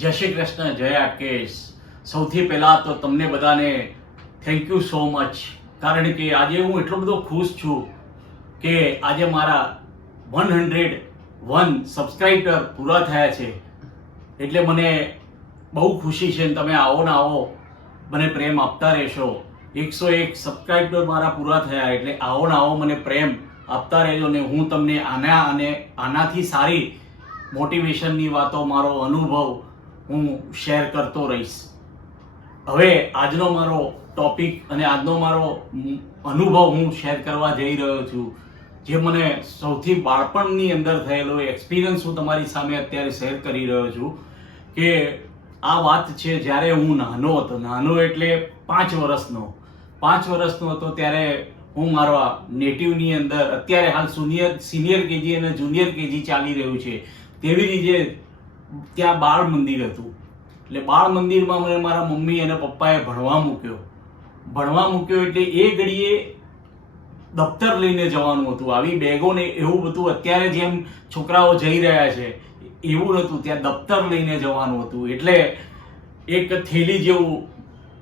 જય શ્રી કૃષ્ણ, જય આકેશ. સૌથી પહેલાં તો તમને બધાને થેન્ક યુ સો મચ, કારણ કે આજે હું એટલો બધો ખુશ છું કે આજે મારા 101 સબસ્ક્રાઈબર પૂરા થયા છે. એટલે મને બહુ ખુશી છે. તમે આવો ને આવો મને પ્રેમ આપતા રહેશો. 101 સબસ્ક્રાઈબર મારા પૂરા થયા, એટલે આવો ને આવો મને પ્રેમ આપતા રહેજો ને હું તમને આનાથી સારી મોટિવેશનની વાતો, મારો અનુભવ હું શેર કરતો રહીશ. હવે આજનો મારો ટોપિક અને આજનો મારો અનુભવ હું શેર કરવા જઈ રહ્યો છું, જે મને સૌથી બાળપણની અંદર થયેલો એક્સપિરિયન્સ હું તમારી સામે અત્યારે શેર કરી રહ્યો છું. કે આ વાત છે જ્યારે હું નાનો એટલે 5 વર્ષનો હતો, ત્યારે હું મારા નેટિવની અંદર, અત્યારે હાલ સિનિયર કેજી અને જુનિયર કેજી ચાલી રહ્યું છે, તેવી રીતે ત્યાં બાળ મંદિર હતું. એટલે બાળ મંદિરમાં મને મારા મમ્મી અને પપ્પાએ ભણવા મૂક્યો. એટલે એ ઘડીએ દફતર લઈને જવાનું હતું. આવી બેગો ને એવું બધું અત્યારે જેમ છોકરાઓ જઈ રહ્યા છે એવું નહોતું. ત્યાં દફતર લઈને જવાનું હતું. એટલે એક થેલી જેવું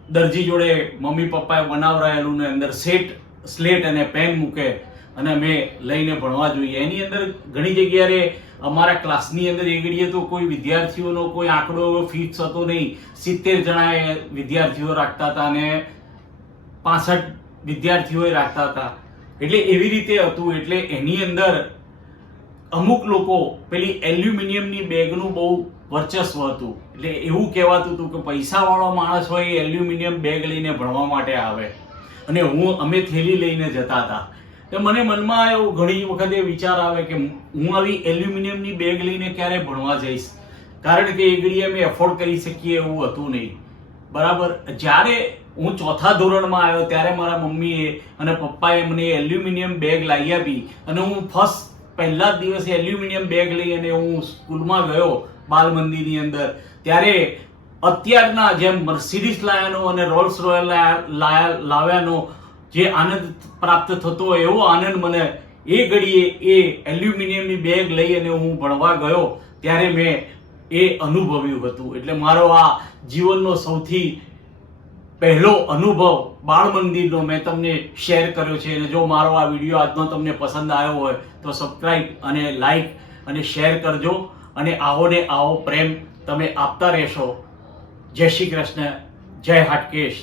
દરજી જોડે મમ્મી પપ્પાએ બનાવરાયેલું ને અંદર સ્લેટ અને પેન મૂકે અને મેં લઈને ભણવા જોઈએ. એની અંદર ઘણી જગ્યાએ અમારા ક્લાસની અંદર એ ઘડીએ તો કોઈ વિદ્યાર્થીઓનો કોઈ આંકડો ફિક્સ હતો નહીં. 70 જણા વિદ્યાર્થીઓ રાખતા હતા અને 65 વિદ્યાર્થીઓ રાખતા હતા. એટલે એવી રીતે હતું. એટલે એની અંદર અમુક લોકો પેલી એલ્યુમિનિયમની બેગનું બહુ વર્ચસ્વ હતું. એટલે એવું કહેવાતું હતું કે પૈસાવાળો માણસ હોય એ એલ્યુમિનિયમ બેગ લઈને ભણવા માટે આવે, અને અમે થેલી લઈને જતા હતા. તો મને મનમાં એવો ઘણી વખતે વિચાર આવે કે હું આવી એલ્યુમિનિયમની બેગ લઈને ક્યારે ભણવા જઈશ, કારણ કે એ ઘડીએ અમે એફોર્ડ કરી શકીએ એવું હતું નહીં. બરાબર. જ્યારે હું 4થા ધોરણમાં આવ્યો ત્યારે મારા મમ્મીએ અને પપ્પાએ મને એલ્યુમિનિયમ બેગ લાવી આપી, અને હું પહેલા જ દિવસે એલ્યુમિનિયમ બેગ લઈ અને હું સ્કૂલમાં ગયો બાલ મંદિરની અંદર. ત્યારે અત્યારના જેમ મર્સિડીઝ લાવ્યાનો અને રોલ્સ રોયલ લાવ્યાનો જે આનંદ પ્રાપ્ત થતો હોય એવો આનંદ મને એ ઘડીએ એ એલ્યુમિનિયમની બેગ લઈ અને હું ભણવા ગયો ત્યારે મેં એ અનુભવ્યું હતું. એટલે મારો આ જીવનનો સૌથી પહેલો અનુભવ બાળ મંદિરનો મેં તમને શેર કર્યો છે. અને જો મારો આ વિડીયો આજનો તમને પસંદ આવ્યો હોય તો સબસ્ક્રાઈબ અને લાઈક અને શેર કરજો, અને આવો ને આવો પ્રેમ તમે આપતા રહેશો. જય શ્રી કૃષ્ણ, જય હાટકેશ.